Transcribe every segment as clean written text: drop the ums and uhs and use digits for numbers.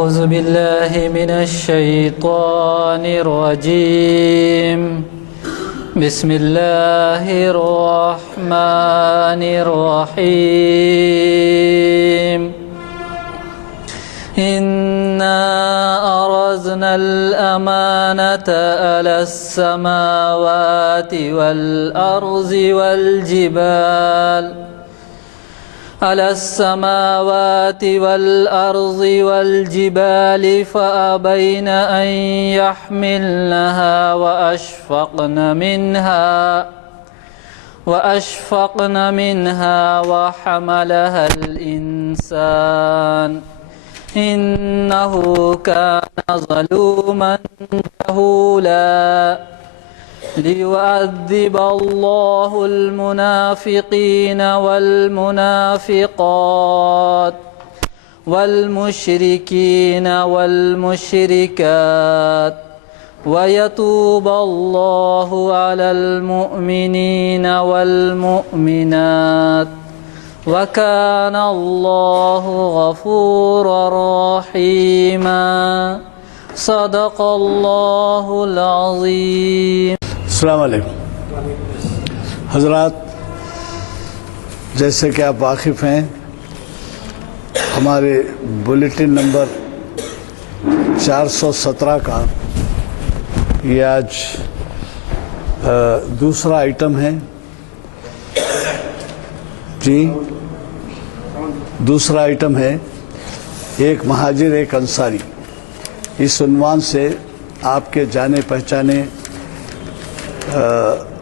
أعوذ بالله من الشيطان الرجيم. بسم الله الرحمن الرحيم. إنا أرزنا الأمانة على السماوات والأرض والجبال فأبين أن يحملنها وأشفقن منها وحملها الإنسان إنه كان ظلوما جهولا. ليعذب الله المنافقين والمنافقات والمشركين والمشركات ويتوب الله على المؤمنين والمؤمنات وكان الله غفورا رحيما. صدق الله العظيم. السلام علیکم حضرات، جیسے کہ آپ واقف ہیں، ہمارے بلیٹن نمبر 417 کا یہ آج دوسرا آئٹم ہے جی دوسرا آئٹم ہے ایک مہاجر ایک انصاری. اس عنوان سے آپ کے جانے پہچانے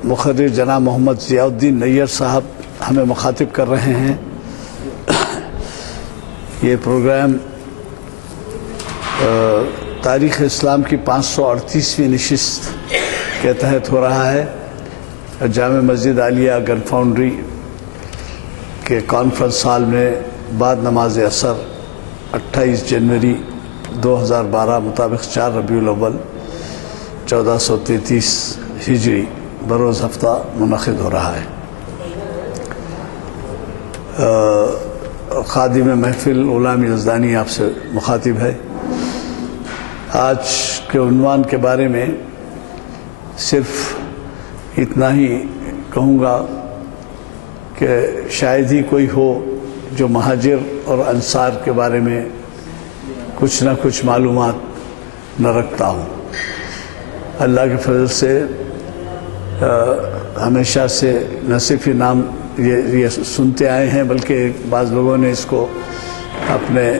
مقرر جناب محمد ضیاء الدین نیّر صاحب ہمیں مخاطب کر رہے ہیں. یہ پروگرام تاریخ اسلام کی 538ویں نشست کے تحت ہو رہا ہے. جامع مسجد عالیہ گن فاؤنڈری کے کانفرنس ہال میں بعد نماز عصر 28 جنوری 2012 مطابق 4 ربیع الاول 1433 ہجری بروز ہفتہ منعقد ہو رہا ہے. خادم محفل غلام یزدانی آپ سے مخاطب ہے. آج کے عنوان کے بارے میں صرف اتنا ہی کہوں گا کہ شاید ہی کوئی ہو جو مہاجر اور انصار کے بارے میں کچھ نہ کچھ معلومات نہ رکھتا ہوں. اللہ کے فضل سے ہمیشہ سے نہ صرف یہ نام یہ سنتے آئے ہیں بلکہ بعض لوگوں نے اس کو اپنے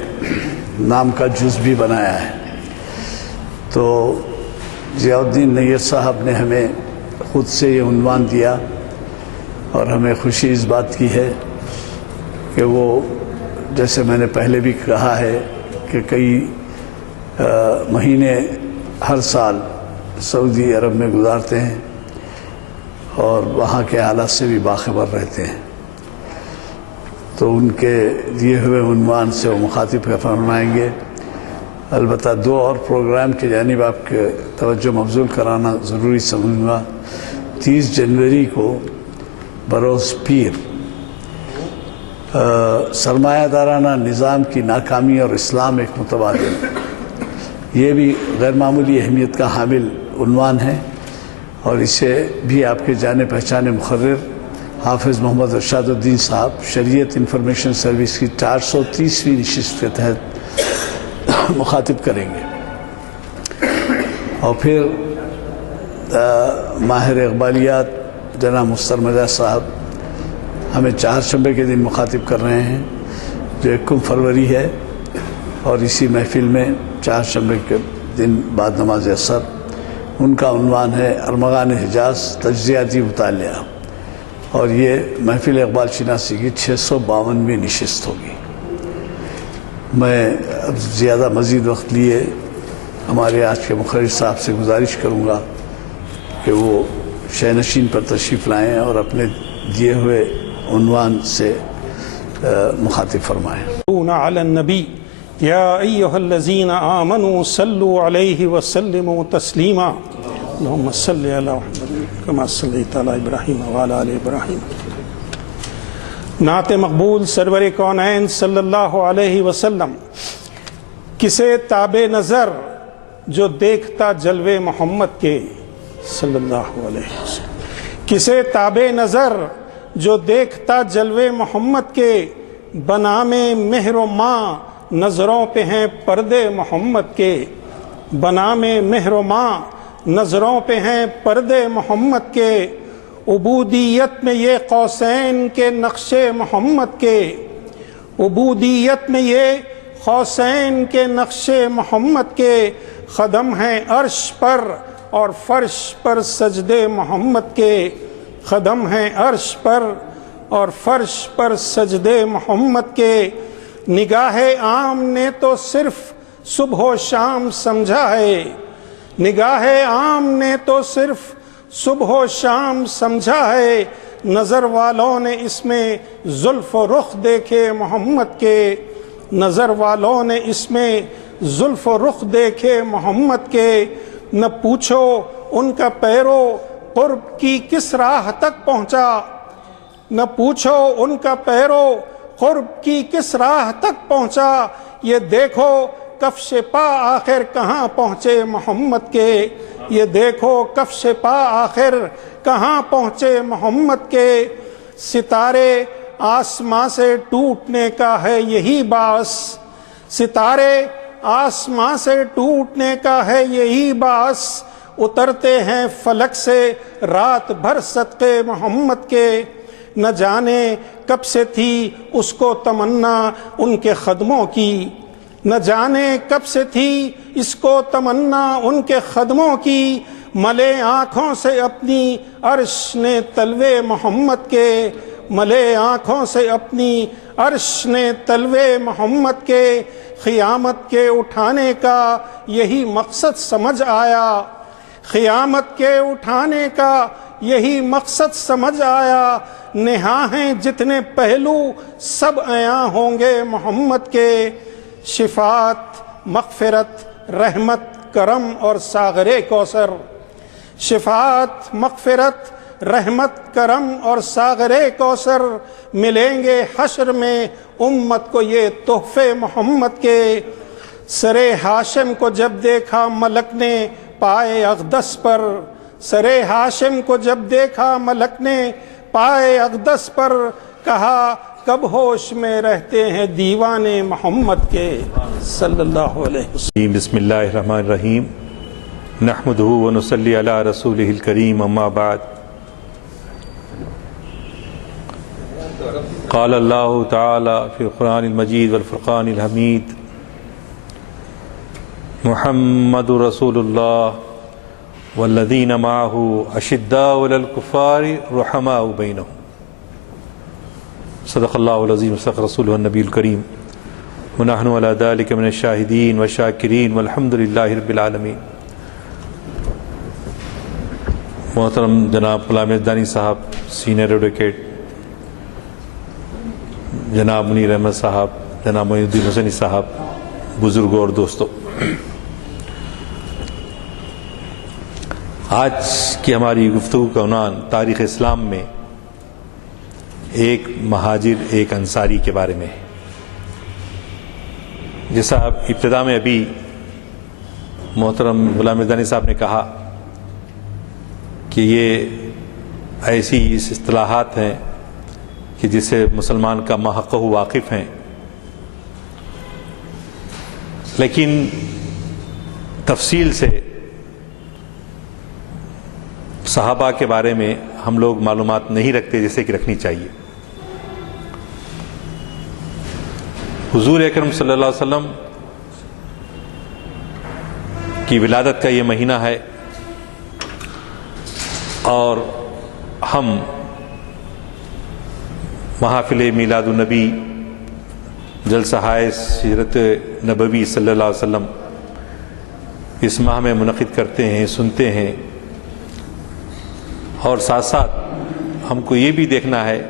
نام کا جز بھی بنایا ہے. تو ضیاء الدین نیّر صاحب نے ہمیں خود سے یہ عنوان دیا اور ہمیں خوشی اس بات کی ہے کہ وہ، جیسے میں نے پہلے بھی کہا ہے کہ کئی مہینے ہر سال سعودی عرب میں گزارتے ہیں اور وہاں کے حالات سے بھی باخبر رہتے ہیں. تو ان کے دیے ہوئے عنوان سے وہ مخاطب فرمائیں گے. البتہ 2 اور پروگرام کی جانب آپ کے توجہ مبذول کرانا ضروری سمجھوں گا. 30 جنوری کو بروز پیر سرمایہ دارانہ نظام کی ناکامی اور اسلام ایک متبادل، یہ بھی غیر معمولی اہمیت کا حامل عنوان ہے اور اسے بھی آپ کے جانے پہچانے مقرر حافظ محمد ارشاد الدین صاحب شریعت انفارمیشن سروس کی 430ویں نشست کے تحت مخاطب کریں گے. اور پھر ماہر اقبالیات جناب مسترمدہ صاحب ہمیں 4 شنبے کے دن مخاطب کر رہے ہیں جو 1 فروری ہے، اور اسی محفل میں 4 شنبے کے دن بعد نماز عصر ان کا عنوان ہے ارمغان حجاز تجزیاتی مطالعہ، اور یہ محفل اقبال شناسی کی 652ویں نشست ہوگی. میں اب زیادہ مزید وقت لیے ہمارے آج کے مقرر صاحب سے گزارش کروں گا کہ وہ شینشین پر تشریف لائیں اور اپنے دیے ہوئے عنوان سے مخاطب فرمائیں. علی النبی یا ایہا الذین آمنوا صلوا علیہ وسلموا تسلیما. اللہم صلی علی محمد کما صلیت علی ابراہیم وعلی آل ابراہیم. نعت مقبول سرور کونین صلی اللہ علیہ وسلم کسے تابع نظر جو دیکھتا جلوے محمد کے صلی اللہ علیہ وسلم، کسے تابع نظر جو دیکھتا جلوے محمد کے، بنام مہر و ماں نظروں پہ ہیں پردے محمد کے، بنام مہر و ماں نظروں پہ ہیں پردے محمد کے، عبودیت میں یہ قوسین کے نقشے محمد کے، عبودیت میں یہ قوسین کے نقشے محمد کے، قدم ہیں عرش پر اور فرش پر سجدے محمد کے، قدم ہیں عرش پر اور فرش پر سجدے محمد کے، نگاہ عام نے تو صرف صبح و شام سمجھا ہے، نگاہ عام نے تو صرف صبح و شام سمجھا ہے، نظر والوں نے اس میں زلف و رخ دیکھے محمد کے، نظر والوں نے اس میں زلف و رخ دیکھے محمد کے، نہ پوچھو ان کا پیرو قرب کی کس راہ تک پہنچا، نہ پوچھو ان کا پیرو قرب کی کس راہ تک پہنچا، یہ دیکھو کفش پا آخر کہاں پہنچے محمد کے، یہ دیکھو کفش پا آخر کہاں پہنچے محمد کے، ستارے آسماں سے ٹوٹنے کا ہے یہی باعث، ستارے آسماں سے ٹوٹنے کا ہے یہی باعث، اترتے ہیں فلک سے رات بھر صدقے محمد کے، نہ جانے کب سے تھی اس کو تمنا ان کے قدموں کی، نہ جانے کب سے تھی اس کو تمنا ان کے قدموں کی، ملے آنکھوں سے اپنی عرش نے تلوے محمد کے، ملے آنکھوں سے اپنی عرش نے تلوے محمد کے، قیامت کے اٹھانے کا یہی مقصد سمجھ آیا، قیامت کے اٹھانے کا یہی مقصد سمجھ آیا، نہاں ہیں جتنے پہلو سب عیاں ہوں گے محمد کے، شفاعت مغفرت رحمت کرم اور ساغر کوثر، شفاعت مغفرت رحمت کرم اور ساغر کوثر، ملیں گے حشر میں امت کو یہ تحفے محمد کے، سرے ہاشم کو جب دیکھا ملک نے پائے اقدس پر، سرے ہاشم کو جب دیکھا ملک نے پائے اقدس پر، کہا کب ہوش میں رہتے ہیں دیوانے محمد کے صلی اللہ علیہ وسلم۔ بسم اللہ الرحمن الرحیم، نحمدہ ونصلی علی رسولہ الکریم، اما بعد، قال اللہ تعالی فی القرآن المجید والفرقان الحمید، محمد رسول اللہ والذین معہ اشداء علی الکفار رحماء بینہم، صدق اللہ العظیم وصدق رسولہ النبی الکریم، ونحن علی ذلک من الشاہدین والشاکرین والحمد للہ رب العالمین۔ محترم جناب غلام یزدانی صاحب، سینئر ایڈوکیٹ جناب منیر احمد صاحب، جناب معین الدین حسینی صاحب، بزرگوں اور دوستوں، آج کی ہماری گفتگو کا عنوان تاریخ اسلام میں ایک مہاجر ایک انصاری کے بارے میں ہے۔ جیسا ابتدا میں ابھی محترم غلام یزدانی صاحب نے کہا کہ یہ ایسی اصطلاحات ہیں کہ جس سے مسلمان کا ماحقہ واقف ہیں، لیکن تفصیل سے صحابہ کے بارے میں ہم لوگ معلومات نہیں رکھتے جیسے کہ رکھنی چاہیے۔ حضور اکرم صلی اللہ علیہ وسلم کی ولادت کا یہ مہینہ ہے، اور ہم محافل میلاد النبی، جلسہ سیرت نبوی صلی اللہ علیہ وسلم اس ماہ میں منعقد کرتے ہیں، سنتے ہیں، اور ساتھ ساتھ ہم کو یہ بھی دیکھنا ہے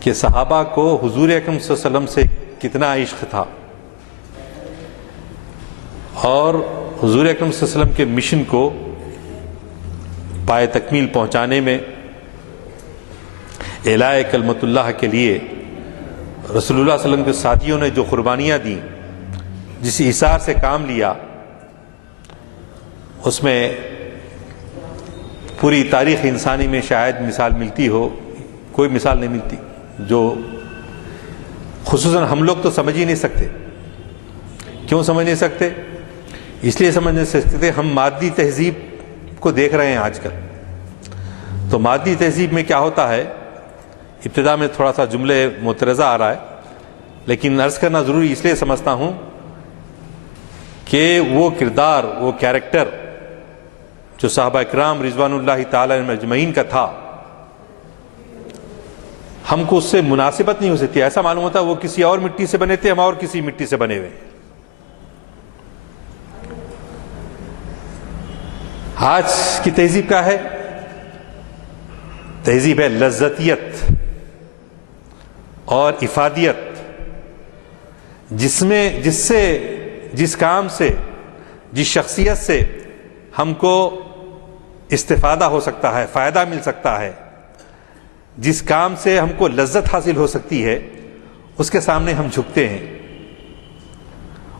کہ صحابہ کو حضور اکرم صلی اللہ علیہ وسلم سے کتنا عشق تھا، اور حضور اکرم صلی اللہ علیہ وسلم کے مشن کو پائے تکمیل پہنچانے میں اعلاء کلمت اللہ کے لیے رسول اللہ صلی اللہ علیہ وسلم کے ساتھیوں نے جو قربانیاں دیں، جس ایثار سے کام لیا اس میں پوری تاریخ انسانی میں شاید مثال ملتی ہو، کوئی مثال نہیں ملتی، جو خصوصاً ہم لوگ تو سمجھ ہی نہیں سکتے۔ کیوں سمجھ نہیں سکتے؟ اس لیے سمجھ نہیں سکتے ہم مادی تہذیب کو دیکھ رہے ہیں آج کل۔ تو مادی تہذیب میں کیا ہوتا ہے، ابتدا میں تھوڑا سا جملے مترجہ آ رہا ہے، لیکن عرض کرنا ضروری اس لیے سمجھتا ہوں کہ وہ کردار، وہ کیریکٹر جو صحابہ اکرام رضوان اللہ تعالی علیہم اجمعین کا تھا، ہم کو اس سے مناسبت نہیں ہو سکتی۔ ایسا معلوم ہوتا ہے وہ کسی اور مٹی سے بنے تھے، ہم اور کسی مٹی سے بنے ہوئے۔ آج کی تہذیب کیا ہے؟ تہذیب ہے لذتیت اور افادیت، جس کام سے، جس شخصیت سے ہم کو استفادہ ہو سکتا ہے، فائدہ مل سکتا ہے، جس کام سے ہم کو لذت حاصل ہو سکتی ہے، اس کے سامنے ہم جھکتے ہیں،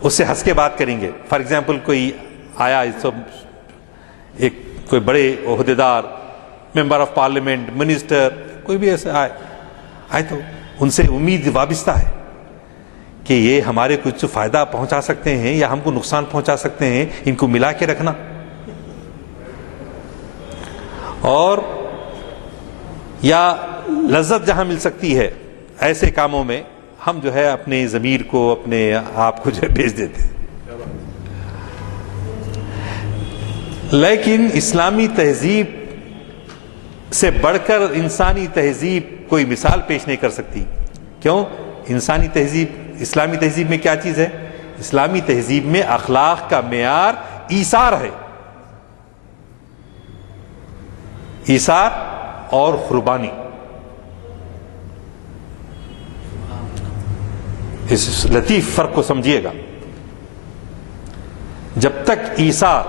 اس سے ہنس کے بات کریں گے۔ فار ایگزامپل کوئی آیا، ایک کوئی بڑے عہدیدار، ممبر آف پارلیمنٹ، منسٹر، کوئی بھی ایسے آئے تو ان سے امید وابستہ ہے کہ یہ ہمارے کچھ فائدہ پہنچا سکتے ہیں یا ہم کو نقصان پہنچا سکتے ہیں، ان کو ملا کے رکھنا۔ اور یا لذت جہاں مل سکتی ہے ایسے کاموں میں ہم جو ہے اپنے ضمیر کو، اپنے آپ کو جو ہے بیچ دیتے ہیں۔ لیکن اسلامی تہذیب سے بڑھ کر انسانی تہذیب کوئی مثال پیش نہیں کر سکتی۔ کیوں؟ انسانی تہذیب، اسلامی تہذیب میں کیا چیز ہے؟ اسلامی تہذیب میں اخلاق کا معیار ایثار ہے، ایثار اور قربانی۔ اس لطیف فرق کو سمجھیے گا۔ جب تک ایثار،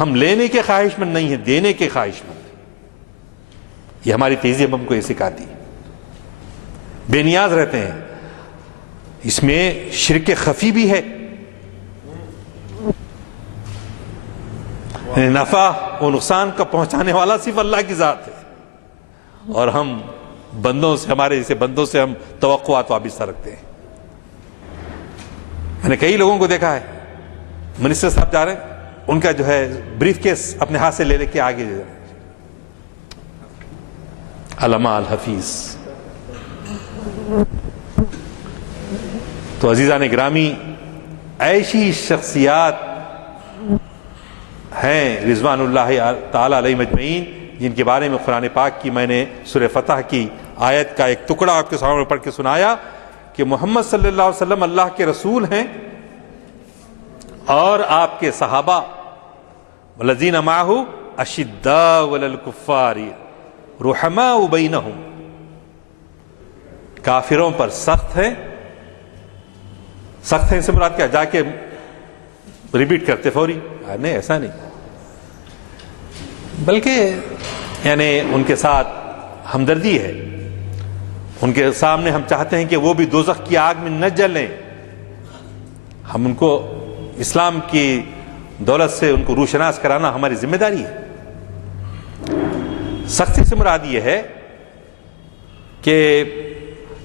ہم لینے کے خواہش مند نہیں ہیں، دینے کے خواہش مند، یہ ہماری تہذیب ہم کو یہ سکھاتی ہے۔ بے نیاز رہتے ہیں، اس میں شرک خفی بھی ہے، نفع و نقصان کا پہنچانے والا صرف اللہ کی ذات ہے، اور ہم بندوں سے، ہمارے جیسے بندوں سے ہم توقعات وابستہ رکھتے ہیں۔ میں نے کئی لوگوں کو دیکھا ہے، منسٹر صاحب جا رہے ہیں، ان کا جو ہے بریف کیس اپنے ہاتھ سے لے کے آگے علامہ الحفیظ۔ تو عزیزان گرامی، ایسی شخصیات ہیں رضوان اللہ تعالی علیہ مجمعین جن کے بارے میں قرآن پاک کی میں نے سورہ فتح کی آیت کا ایک ٹکڑا آپ کے سامنے پڑھ کے سنایا کہ محمد صلی اللہ علیہ وسلم اللہ کے رسول ہیں، اور آپ کے صحابہ والذین معہ اشداء علی الکفار رحماء بینہم، کافروں پر سخت ہیں۔ سخت ہیں سے مراد کیا؟ جا کے ریپیٹ کرتے فوری؟ نہیں، ایسا نہیں، بلکہ یعنی ان کے ساتھ ہمدردی ہے، ان کے سامنے ہم چاہتے ہیں کہ وہ بھی دوزخ کی آگ میں نہ جلیں، ہم ان کو اسلام کی دولت سے ان کو روشناس کرانا ہماری ذمہ داری ہے۔ سختی سے مراد یہ ہے کہ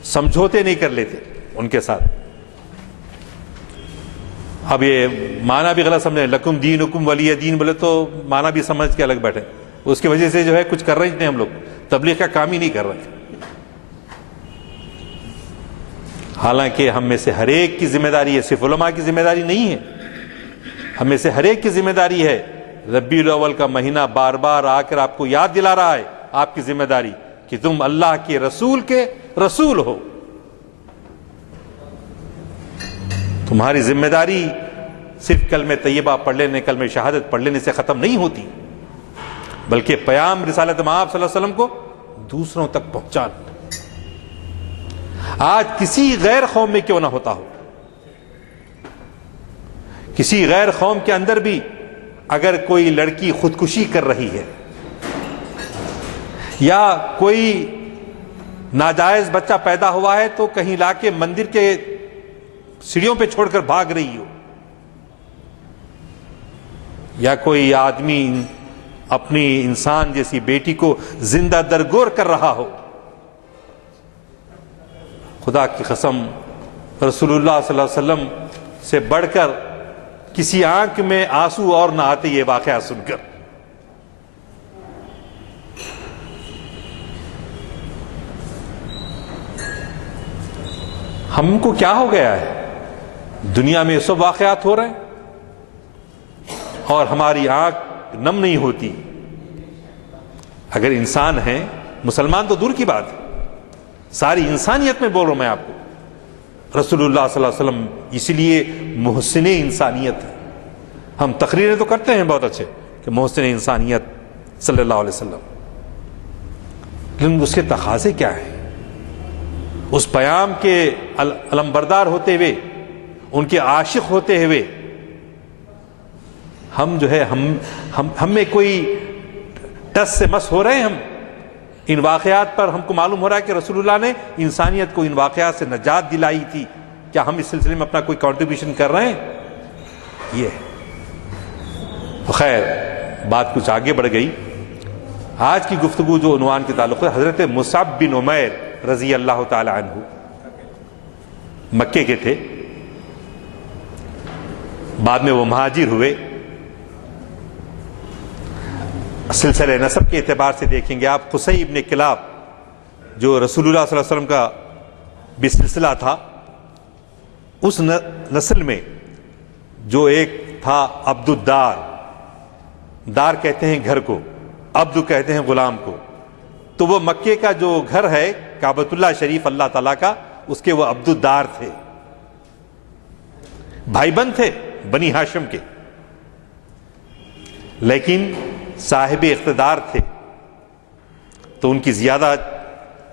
سمجھوتے نہیں کر لیتے ان کے ساتھ۔ اب یہ معنی بھی غلط سمجھیں، لکم دینکم ولی دین بولے تو معنی بھی سمجھ کے الگ بیٹھے، اس کی وجہ سے جو ہے کچھ کر رہے نہیں، ہم لوگ تبلیغ کا کام ہی نہیں کر رہے۔ حالانکہ ہم میں سے ہر ایک کی ذمہ داری ہے، صرف علماء کی ذمہ داری نہیں ہے، ہم میں سے ہر ایک کی ذمہ داری ہے۔ ربیع الاول کا مہینہ بار بار آ کر آپ کو یاد دلا رہا ہے آپ کی ذمہ داری کہ تم اللہ کے رسول ہو۔ تمہاری ذمہ داری صرف کلمہ طیبہ پڑھ لینے، کلمہ شہادت پڑھ لینے سے ختم نہیں ہوتی، بلکہ پیام رسالت مآب صلی اللہ علیہ وسلم کو دوسروں تک پہنچانا۔ آج کسی غیر قوم میں کیوں نہ ہوتا ہو، کسی غیر قوم کے اندر بھی اگر کوئی لڑکی خودکشی کر رہی ہے یا کوئی ناجائز بچہ پیدا ہوا ہے تو کہیں لا کے مندر کے سیڑھیوں پہ چھوڑ کر بھاگ رہی ہو، یا کوئی آدمی اپنی انسان جیسی بیٹی کو زندہ درگور کر رہا ہو، خدا کی قسم رسول اللہ صلی اللہ علیہ وسلم سے بڑھ کر کسی آنکھ میں آنسو اور نہ آتے یہ واقعہ سن کر۔ ہم کو کیا ہو گیا ہے؟ دنیا میں سب واقعات ہو رہے ہیں اور ہماری آنکھ نم نہیں ہوتی۔ اگر انسان ہیں، مسلمان تو دور کی بات ہے، ساری انسانیت میں بول رہا ہوں میں آپ کو، رسول اللہ صلی اللہ علیہ وسلم اس لیے محسن انسانیت ہے۔ ہم تقریریں تو کرتے ہیں بہت اچھے کہ محسن انسانیت صلی اللہ علیہ وسلم، لیکن اس کے تقاضے کیا ہیں؟ اس پیام کے علمبردار ہوتے ہوئے، ان کے عاشق ہوتے ہوئے، ہم جو ہے ہم میں کوئی ٹس سے مس ہو رہے ہیں؟ ہم ان واقعات پر ہم کو معلوم ہو رہا ہے کہ رسول اللہ نے انسانیت کو ان واقعات سے نجات دلائی تھی، کیا ہم اس سلسلے میں اپنا کوئی کنٹریبیوشن کر رہے ہیں؟ یہ خیر، بات کچھ آگے بڑھ گئی۔ آج کی گفتگو جو عنوان کے تعلق ہے، حضرت مصعب بن عمیر رضی اللہ تعالی عنہ مکے کے تھے، بعد میں وہ مہاجر ہوئے۔ سلسلہ نسب کے اعتبار سے دیکھیں گے آپ، قصی ابن کلاب جو رسول اللہ صلی اللہ علیہ وسلم کا بھی سلسلہ تھا، اس نسل میں جو ایک تھا عبد الدار، دار کہتے ہیں گھر کو، عبد کہتے ہیں غلام کو، تو وہ مکے کا جو گھر ہے کعبۃ اللہ شریف اللہ تعالیٰ کا، اس کے وہ عبد الدار تھے، بھائی بند تھے بنی ہاشم کے، لیکن صاحب اقتدار تھے، تو ان کی زیادہ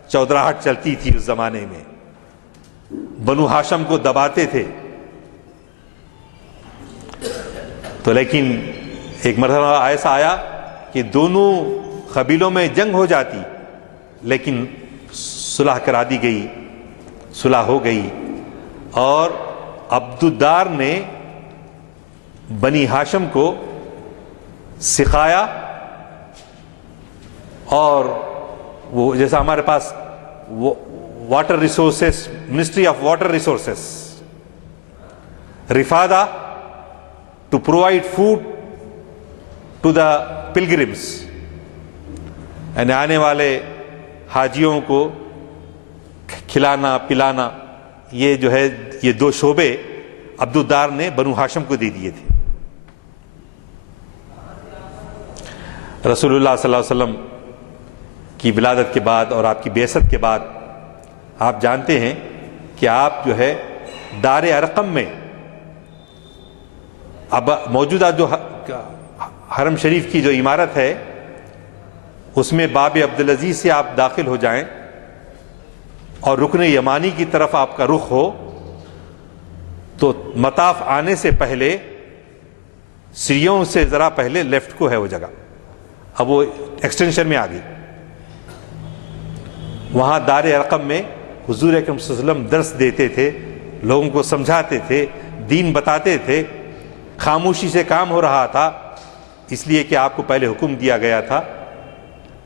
چودراہٹ چلتی تھی اس زمانے میں، بنو ہاشم کو دباتے تھے۔ تو لیکن ایک مرتبہ ایسا آیا کہ دونوں قبیلوں میں جنگ ہو جاتی، لیکن صلح کرا دی گئی، صلح ہو گئی، اور عبد الدار نے بنی ہاشم کو سکھایا، اور وہ جیسا ہمارے پاس water resources, ministry of water resources, رفادہ to provide food to the pilgrims, یعنی آنے والے حاجیوں کو کھلانا پلانا، یہ جو ہے یہ دو شعبے عبد الدار نے بنو ہاشم کو دے دیے تھے۔ رسول اللہ صلی اللہ علیہ وسلم کی ولادت کے بعد اور آپ کی بعثت کے بعد آپ جانتے ہیں کہ آپ جو ہے دار ارقم میں، اب موجودہ جو حرم شریف کی جو عمارت ہے اس میں باب عبدالعزیز سے آپ داخل ہو جائیں اور رکن یمانی کی طرف آپ کا رخ ہو، تو مطاف آنے سے پہلے سیڑھیوں سے ذرا پہلے لیفٹ کو ہے وہ جگہ، اب وہ ایکسٹینشن میں آ گئی، وہاں دار ارقم میں حضور اکرم صلی اللہ علیہ وسلم درس دیتے تھے، لوگوں کو سمجھاتے تھے، دین بتاتے تھے، خاموشی سے کام ہو رہا تھا، اس لیے کہ آپ کو پہلے حکم دیا گیا تھا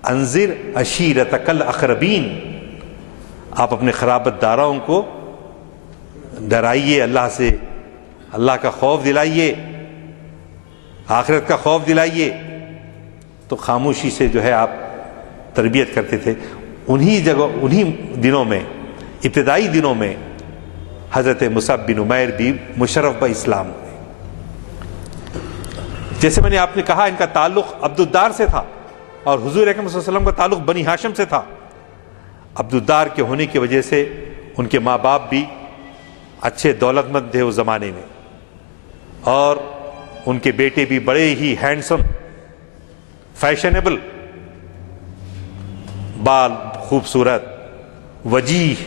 انذر عشیرتک الاقربین، آپ اپنے قرابت داروں کو ڈرائیے، اللہ سے، اللہ کا خوف دلائیے، آخرت کا خوف دلائیے۔ تو خاموشی سے جو ہے آپ تربیت کرتے تھے۔ انہی دنوں میں، ابتدائی دنوں میں حضرت مصعب بن عمیر بھی مشرف اسلام ہوئے۔ جیسے میں نے آپ نے کہا ان کا تعلق عبد الدار سے تھا اور حضور اکرم صلی اللہ علیہ وسلم کا تعلق بنی ہاشم سے تھا۔ عبد الدار کے ہونے کی وجہ سے ان کے ماں باپ بھی اچھے دولت مند تھے اس زمانے میں، اور ان کے بیٹے بھی بڑے ہی ہینڈسم، فیشنیبل، بال خوبصورت، وجیح،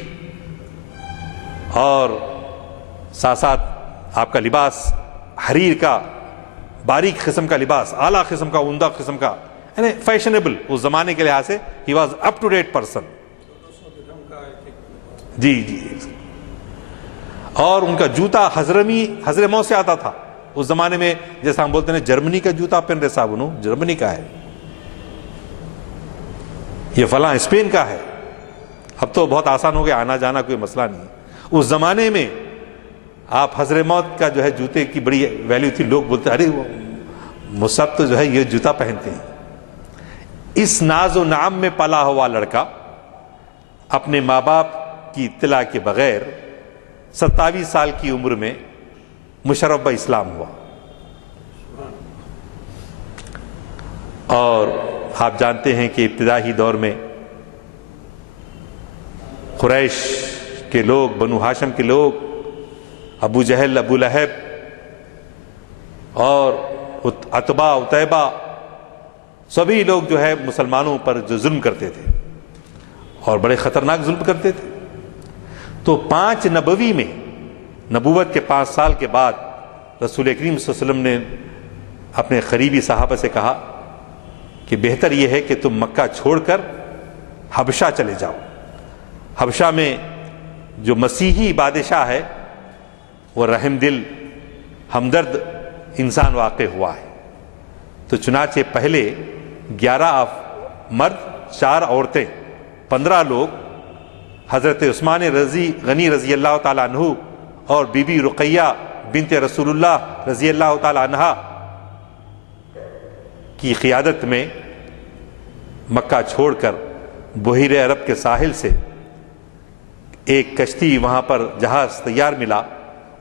اور ساتھ ساتھ آپ کا لباس حریر کا باریک قسم کا لباس، اعلیٰ قسم کا، عمدہ قسم کا، یعنی فیشنیبل اس زمانے کے لحاظ سے ہی was up to date person. جی جی، اور ان کا جوتا حضرموت سے آتا تھا. اس زمانے میں جیسا ہم بولتے ہیں جرمنی کا جوتا پہن رہے صاحب، انہوں جرمنی کا ہے، یہ فلاں اسپین کا ہے. اب تو بہت آسان ہو گیا، آنا جانا کوئی مسئلہ نہیں. اس زمانے میں آپ حضرموت کا جو ہے جوتے کی بڑی ویلیو تھی. لوگ بولتے ارے وہ مصعب تو جو ہے یہ جوتا پہنتے ہیں. اس ناز و نعم میں پلا ہوا لڑکا اپنے ماں باپ کی اطلاع کے بغیر 27 سال کی عمر میں مشرف اسلام ہوا. اور آپ جانتے ہیں کہ ابتدائی دور میں قریش کے لوگ، بنو ہاشم کے لوگ، ابو جہل، ابو لہب اور عتبہ، عتیبہ، سبھی لوگ جو ہے مسلمانوں پر جو ظلم کرتے تھے اور بڑے خطرناک ظلم کرتے تھے. تو 5 نبوی میں، نبوت کے 5 سال کے بعد رسول کریم صلی اللہ علیہ وسلم نے اپنے قریبی صحابہ سے کہا کہ بہتر یہ ہے کہ تم مکہ چھوڑ کر حبشہ چلے جاؤ. حبشہ میں جو مسیحی بادشاہ ہے وہ رحم دل، ہمدرد انسان واقع ہوا ہے. تو چنانچہ پہلے 11 مرد، 4 عورتیں، 15 لوگ حضرت عثمان غنی رضی اللہ تعالیٰ عنہ اور بی بی رقیہ بنت رسول اللہ رضی اللہ تعالیٰ عنہا کی قیادت میں مکہ چھوڑ کر بحیر عرب کے ساحل سے ایک کشتی، وہاں پر جہاز تیار ملا،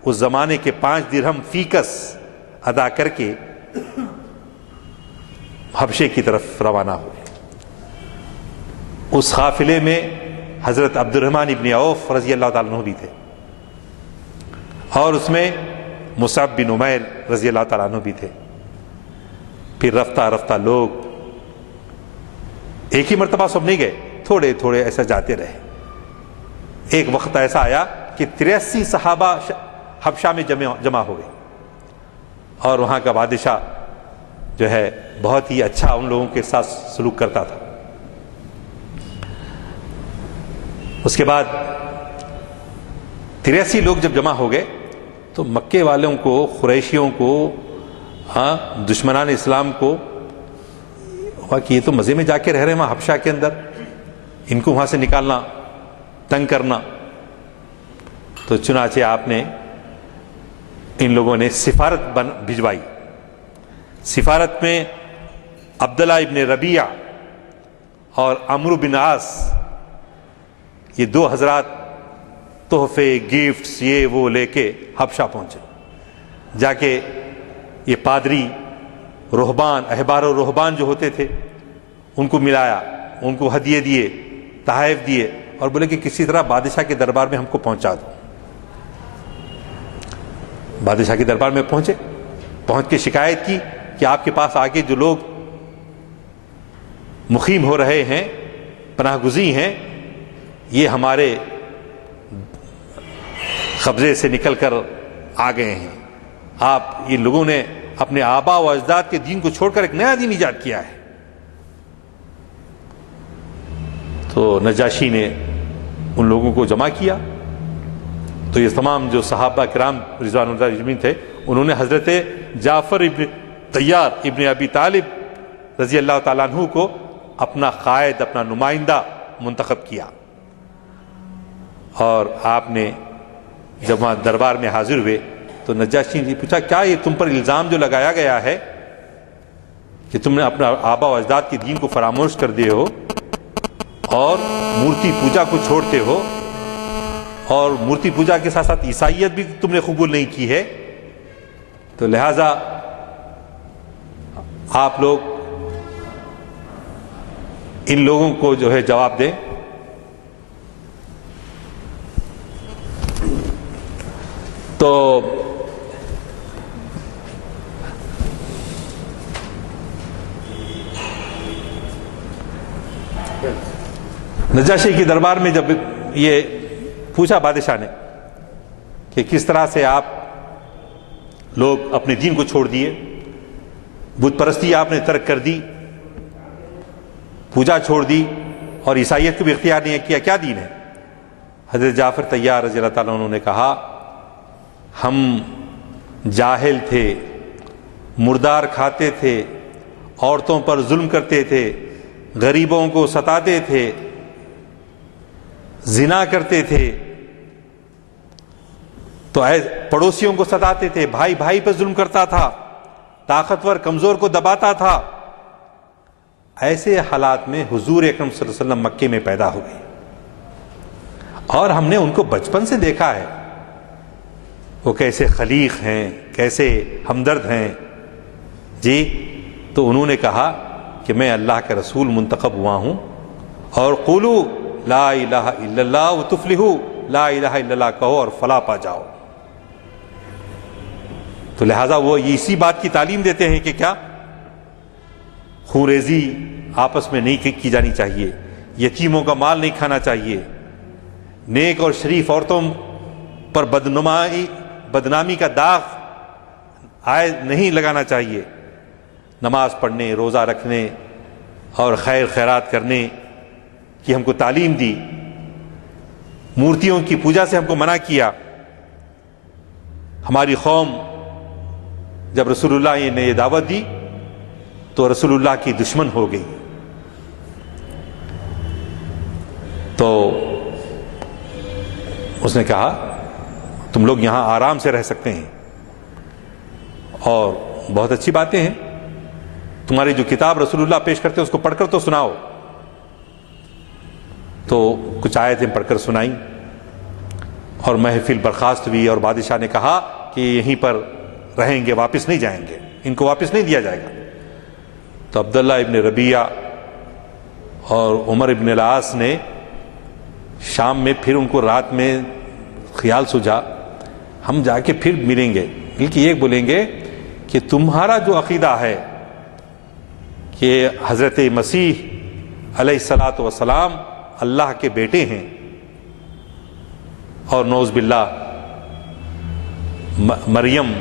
اس زمانے کے 5 درہم فی کس ادا کر کے حبشے کی طرف روانہ ہوئے. اس قافلے میں حضرت عبد الرحمن ابن عوف رضی اللہ تعالیٰ عنہ بھی تھے، اور اس میں مصعب بن عمیر رضی اللہ تعالیٰ عنہ بھی تھے. پھر رفتہ رفتہ لوگ، ایک ہی مرتبہ سب نہیں گئے، تھوڑے تھوڑے ایسا جاتے رہے. ایک وقت ایسا آیا کہ 83 صحابہ حبشہ میں جمع ہو گئے، اور وہاں کا بادشاہ جو ہے بہت ہی اچھا ان لوگوں کے ساتھ سلوک کرتا تھا. اس کے بعد 83 لوگ جب جمع ہو گئے تو مکے والوں کو، قریشیوں کو، دشمنان اسلام کو ہوا کہ یہ تو مزے میں جا کے رہ رہے ہیں وہاں حبشہ کے اندر، ان کو وہاں سے نکالنا، تنگ کرنا. تو چنانچہ آپ نے، ان لوگوں نے سفارت بھجوائی. سفارت میں عبداللہ ابن ربیعہ اور عمرو بن عاص، یہ 2 حضرات تحفے، گفٹس، یہ وہ لے کے حبشہ پہنچے. جا کے یہ پادری، رہبان، احبار و رہبان جو ہوتے تھے ان کو ملایا، ان کو ہدیے دیے، تحائف دیے، اور بولے کہ کسی طرح بادشاہ کے دربار میں ہم کو پہنچا دو. بادشاہ کے دربار میں پہنچے، پہنچ کے شکایت کی کہ آپ کے پاس آگے جو لوگ مقیم ہو رہے ہیں، پناہ گزین ہیں، یہ ہمارے قبضے سے نکل کر آ گئے ہیں. آپ یہ لوگوں نے اپنے آبا و اجداد کے دین کو چھوڑ کر ایک نیا دین ایجاد کیا ہے. تو نجاشی نے ان لوگوں کو جمع کیا. تو یہ تمام جو صحابہ کرام رضوان اللہ اجمعین تھے، انہوں نے حضرت جعفر ابن طیار ابن ابی طالب رضی اللہ تعالیٰ عنہ کو اپنا قائد، اپنا نمائندہ منتخب کیا. اور آپ نے جب وہاں دربار میں حاضر ہوئے تو نجاشی نے پوچھا کیا یہ تم پر الزام جو لگایا گیا ہے کہ تم نے اپنا آبا و اجداد کے دین کو فراموش کر دیے ہو اور مورتی پوجا کو چھوڑتے ہو، اور مورتی پوجا کے ساتھ ساتھ عیسائیت بھی تم نے قبول نہیں کی ہے، تو لہذا آپ لوگ ان لوگوں کو جو ہے جواب دیں. تو نجاشی کے دربار میں جب یہ پوچھا بادشاہ نے کہ کس طرح سے آپ لوگ اپنے دین کو چھوڑ دیے، بت پرستی آپ نے ترک کر دی، پوجا چھوڑ دی، اور عیسائیت کو بھی اختیار نہیں کیا، کیا دین ہے؟ حضرت جعفر طیار رضی اللہ تعالیٰ عنہ نے کہا ہم جاہل تھے، مردار کھاتے تھے، عورتوں پر ظلم کرتے تھے، غریبوں کو ستاتے تھے، زنا کرتے تھے، تو پڑوسیوں کو ستاتے تھے، بھائی بھائی پر ظلم کرتا تھا، طاقتور کمزور کو دباتا تھا۔ ایسے حالات میں حضور اکرم صلی اللہ علیہ وسلم مکے میں پیدا ہو گئے، اور ہم نے ان کو بچپن سے دیکھا ہے، وہ کیسے خلیق ہیں، کیسے ہمدرد ہیں جی۔ تو انہوں نے کہا کہ میں اللہ کے رسول منتخب ہوا ہوں، اور قولو لا الہ الا اللہ وتفلحوا، لا الہ الا اللہ کہو اور فلاح پا جاؤ۔ تو لہٰذا وہ اسی بات کی تعلیم دیتے ہیں کہ کیا خونریزی آپس میں نہیں کی جانی چاہیے، یتیموں کا مال نہیں کھانا چاہیے، نیک اور شریف عورتوں پر بدنامی کا داغ عائد نہیں لگانا چاہیے، نماز پڑھنے، روزہ رکھنے اور خیر خیرات کرنے کی ہم کو تعلیم دی، مورتیوں کی پوجا سے ہم کو منع کیا۔ ہماری قوم جب رسول اللہ نے یہ دعوت دی تو رسول اللہ کی دشمن ہو گئی۔ تو اس نے کہا تم لوگ یہاں آرام سے رہ سکتے ہیں، اور بہت اچھی باتیں ہیں، تمہاری جو کتاب رسول اللہ پیش کرتے ہیں اس کو پڑھ کر تو سناؤ۔ تو کچھ آیتیں پڑھ کر سنائیں، اور محفل برخاست ہوئی، اور بادشاہ نے کہا کہ یہیں پر رہیں گے، واپس نہیں جائیں گے، ان کو واپس نہیں دیا جائے گا۔ تو عبداللہ ابن ربیعہ اور عمر ابن العاص نے شام میں پھر ان کو رات میں خیال سوجا ہم جا کے پھر ملیں گے، بلکہ یہ بولیں گے کہ تمہارا جو عقیدہ ہے کہ حضرت مسیح علیہ الصلاۃ والسلام اللہ کے بیٹے ہیں، اور نعوذ باللہ مریم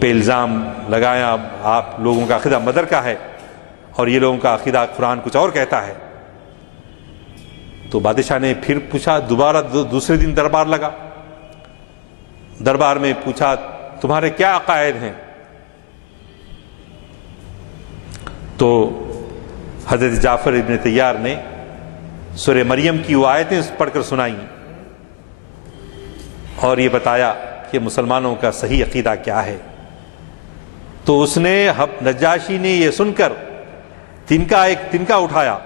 پہ الزام لگایا آپ لوگوں کا عقیدہ مدر کا ہے، اور یہ لوگوں کا عقیدہ قرآن کچھ اور کہتا ہے۔ تو بادشاہ نے پھر پوچھا، دوبارہ دوسرے دن دربار لگا، دربار میں پوچھا تمہارے کیا عقائد ہیں؟ تو حضرت جعفر ابن طیار نے سورہ مریم کی وہ آیتیں پڑھ کر سنائیں، اور یہ بتایا کہ مسلمانوں کا صحیح عقیدہ کیا ہے۔ تو اس نے نجاشی نے یہ سن کر ایک تنکا اٹھایا،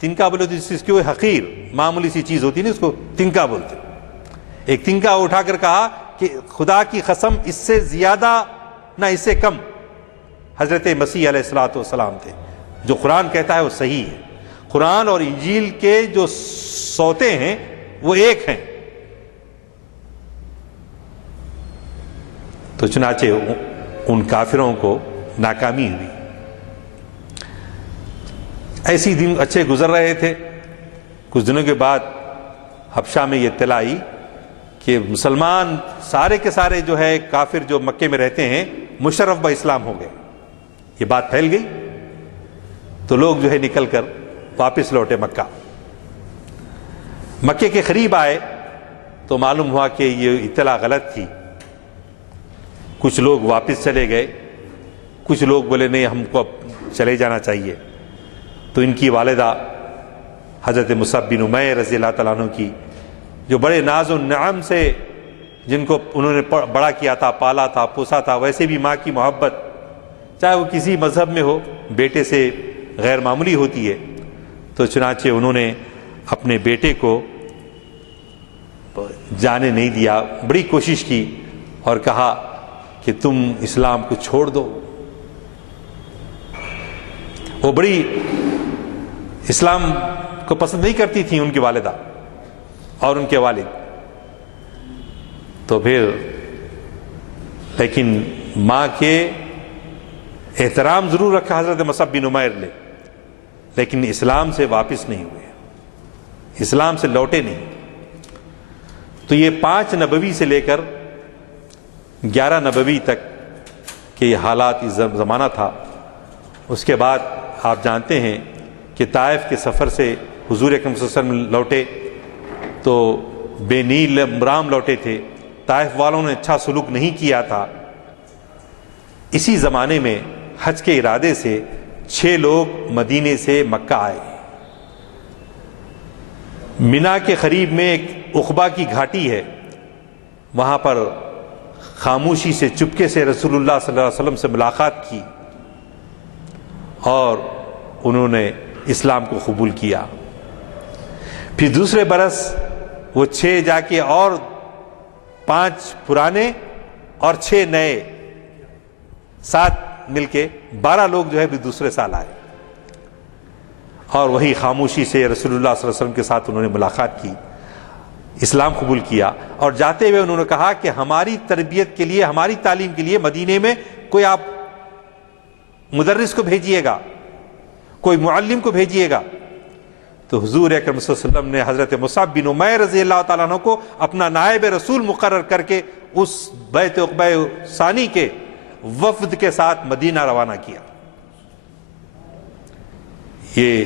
تنکا بولے تو اس کی حقیر معمولی سی چیز ہوتی ہے نا، اس کو تنکا بولتے، ایک تنکا اٹھا کر کہا کہ خدا کی قسم اس سے زیادہ نہ اس سے کم حضرت مسیح علیہ الصلوۃ والسلام تھے، جو قرآن کہتا ہے وہ صحیح ہے، قرآن اور انجیل کے جو سوتے ہیں وہ ایک ہیں۔ تو چنانچہ ان کافروں کو ناکامی ہوئی۔ ایسی دن اچھے گزر رہے تھے، کچھ دنوں کے بعد حبشہ میں یہ اطلاع آئی کہ مسلمان سارے کے سارے جو ہے کافر جو مکے میں رہتے ہیں مشرف با اسلام ہو گئے۔ یہ بات پھیل گئی تو لوگ جو ہے نکل کر واپس لوٹے مکہ۔ مکے کے قریب آئے تو معلوم ہوا کہ یہ اطلاع غلط تھی، کچھ لوگ واپس چلے گئے، کچھ لوگ بولے نہیں ہم کو اب چلے جانا چاہیے۔ تو ان کی والدہ حضرت مصعب بن عمیر رضی اللہ تعالیٰ عنہ کی، جو بڑے ناز و نعم سے جن کو انہوں نے بڑا کیا تھا، پالا تھا، پوسا تھا، ویسے بھی ماں کی محبت چاہے وہ کسی مذہب میں ہو بیٹے سے غیر معمولی ہوتی ہے۔ تو چنانچہ انہوں نے اپنے بیٹے کو جانے نہیں دیا، بڑی کوشش کی اور کہا کہ تم اسلام کو چھوڑ دو۔ وہ بڑی اسلام کو پسند نہیں کرتی تھیں ان کی والدہ اور ان کے والد۔ تو پھر لیکن ماں کے احترام ضرور رکھا حضرت مصعب بن عمیر نے، لیکن اسلام سے واپس نہیں ہوئے، اسلام سے لوٹے نہیں۔ تو یہ 5 نبوی سے لے کر 11 نبوی تک کہ یہ حالات اس زمانہ تھا۔ اس کے بعد آپ جانتے ہیں کہ طائف کے سفر سے حضور اکرم صلی اللہ علیہ وسلم لوٹے تو بے نیل رام لوٹے تھے، طائف والوں نے اچھا سلوک نہیں کیا تھا، اسی زمانے میں حج کے ارادے سے 6 لوگ مدینے سے مکہ آئے۔ مینا کے قریب میں ایک عقبہ کی گھاٹی ہے، وہاں پر خاموشی سے چپکے سے رسول اللہ صلی اللہ علیہ وسلم سے ملاقات کی اور انہوں نے اسلام کو قبول کیا۔ پھر دوسرے برس وہ 6 جا کے اور 5 پرانے اور 6 نئے، 7 مل کے 12 لوگ جو ہے بھی دوسرے سال آئے اور وہی خاموشی سے رسول اللہ صلی اللہ علیہ وسلم کے ساتھ انہوں نے ملاقات کی، اسلام قبول کیا، اور جاتے ہوئے انہوں نے کہا کہ ہماری تربیت کے لیے، ہماری تعلیم کے لیے مدینے میں کوئی آپ مدرس کو بھیجیے گا، کوئی معلم کو بھیجیے گا۔ تو حضور اکرم صلی اللہ علیہ وسلم نے حضرت مصعب بن عمیر رضی اللہ تعالیٰ عنہ کو اپنا نائب رسول مقرر کر کے اس بیعت عقبہ ثانی کے وفد کے ساتھ مدینہ روانہ کیا۔ یہ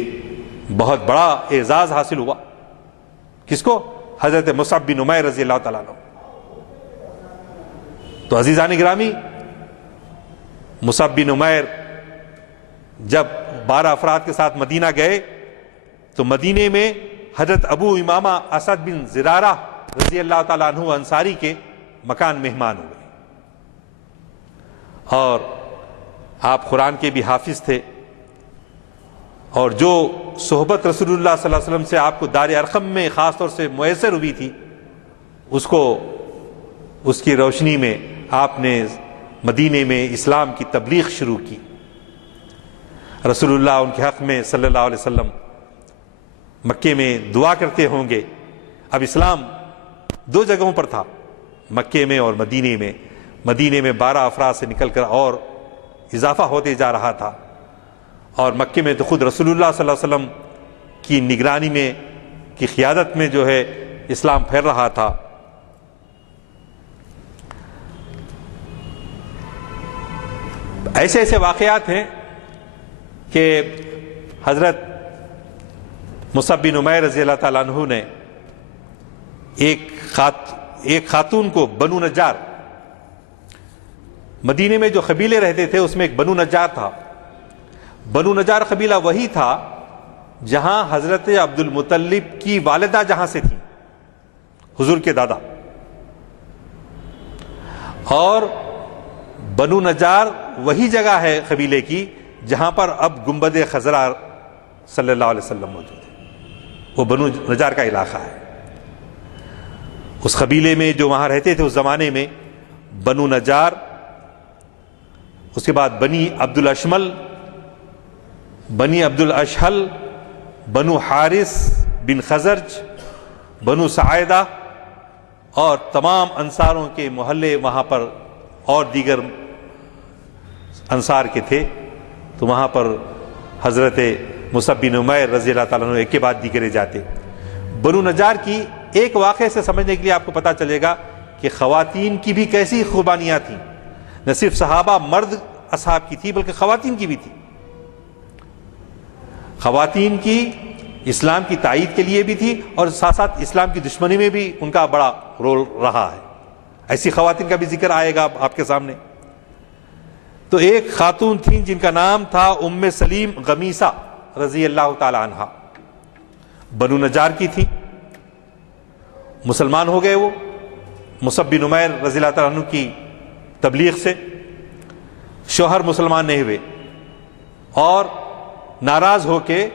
بہت بڑا اعزاز حاصل ہوا، کس کو؟ حضرت مصعب بن عمیر رضی اللہ تعالیٰ عنہ۔ تو عزیزان گرامی، مصعب بن عمیر جب 12 افراد کے ساتھ مدینہ گئے تو مدینے میں حضرت ابو امامہ اسد بن زرارہ رضی اللہ تعالیٰ عنہ انصاری کے مکان مہمان ہوئے، اور آپ قرآن کے بھی حافظ تھے، اور جو صحبت رسول اللہ صلی اللہ علیہ وسلم سے آپ کو دار ارقم میں خاص طور سے میسر ہوئی تھی، اس کی روشنی میں آپ نے مدینے میں اسلام کی تبلیغ شروع کی۔ رسول اللہ ان کے حق میں صلی اللہ علیہ وسلم مکے میں دعا کرتے ہوں گے۔ اب اسلام 2 جگہوں پر تھا، مکے میں اور مدینے میں۔ مدینے میں 12 افراد سے نکل کر اور اضافہ ہوتے جا رہا تھا، اور مکے میں تو خود رسول اللہ صلی اللہ علیہ وسلم کی نگرانی میں، کی قیادت میں جو ہے اسلام پھیل رہا تھا۔ ایسے ایسے واقعات ہیں کہ حضرت مصعب بن عمیر رضی اللہ تعالیٰ عنہ نے ایک خاتون کو، بنو نجار، مدینے میں جو قبیلے رہتے تھے اس میں ایک بنو نجار تھا۔ بنو نجار قبیلہ وہی تھا جہاں حضرت عبد المطلب کی والدہ جہاں سے تھی، حضور کے دادا، اور بنو نجار وہی جگہ ہے قبیلے کی جہاں پر اب گنبد خضرا صلی اللہ علیہ وسلم موجود ہے، وہ بنو نجار کا علاقہ ہے۔ اس قبیلے میں جو وہاں رہتے تھے اس زمانے میں بنو نجار، اس کے بعد بنی عبد الاشمل، بنی عبد الاشحل، بنو حارث بن خزرج، بنو سعیدہ، اور تمام انصاروں کے محلے وہاں پر اور دیگر انصار کے تھے۔ تو وہاں پر حضرت مصعب بن عمیر رضی اللہ تعالیٰ عنہ ایک کے بعد دیگرے جاتے۔ بنو نجار کی ایک واقعے سے سمجھنے کے لیے آپ کو پتہ چلے گا کہ خواتین کی بھی کیسی قربانیاں تھیں، نہ صرف صحابہ مرد اصحاب کی تھی بلکہ خواتین کی بھی تھی۔ خواتین کی اسلام کی تائید کے لیے بھی تھی اور ساتھ ساتھ اسلام کی دشمنی میں بھی ان کا بڑا رول رہا ہے۔ ایسی خواتین کا بھی ذکر آئے گا آپ کے سامنے۔ تو ایک خاتون تھیں جن کا نام تھا ام سلیم غمیسہ رضی اللہ تعالی عنہا، بنو نجار کی تھی، مسلمان ہو گئے وہ مصعب بن عمیر رضی اللہ تعالیٰ عنہ کی تبلیغ سے۔ شوہر مسلمان نہیں ہوئے اور ناراض ہو کے